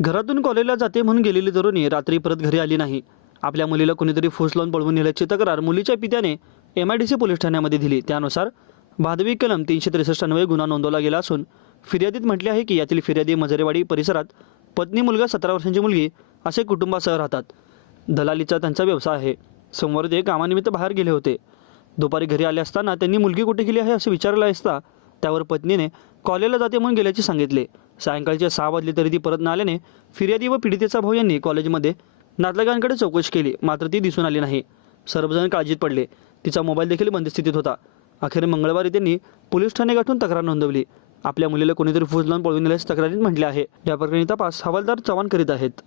घरातून कॉलेजला जाते म्हणून गेलेली तरुणी रात्री परत घरी आली नाही. आपल्या मुलीला कोणीतरी फूस लावून पळवून नेल्याची तक्रार मुलीच्या पित्याने M I D C police ठाण्यामध्ये दिली. त्यानुसार भादवी कलम तीनशे त्रेसष्ट अन्वये गुन्हा नोंदवला गेला असून फिर्यादीत म्हटले आहे की यातील फिर्यादी मजरेवाडी परिसरात पत्नी मुलगा सतरा वर्षांची मुलगी असे कुटुंबासह राहतात. दलालीचा त्यांचा व्यवसाय आहे. सोमवारी ते कामानिमित्त बाहेर गेले होते. दुपारी घरी आले असताना त्यांनी मुलगी कुठे गेली आहे असे विचारले असता त्यावर पत्नीने कॉलेजला जाते म्हणून गेल्याचे सांगितले. सायंकाळचे सहा वाजले तरी ती परत न आल्याने फिर्यादी व पीडितेचा भाऊ यांनी कॉलेजमध्ये नातलगांकडे चौकशी केली मात्र ती दिसून आली नाही. सर्वजण काळजीत पडले. तिचा मोबाईल देखील बंद स्थितीत होता. अखेर मंगळवारी त्यांनी पोलीस ठाणे गाठून तक्रार नोंदवली. आपल्या मुलीला कोणीतरी फुज लावून पळवून नेल्याचे तक्रारीत म्हटले आहे. या प्रकरणी तपास हवालदार चव्हाण करीत आहेत.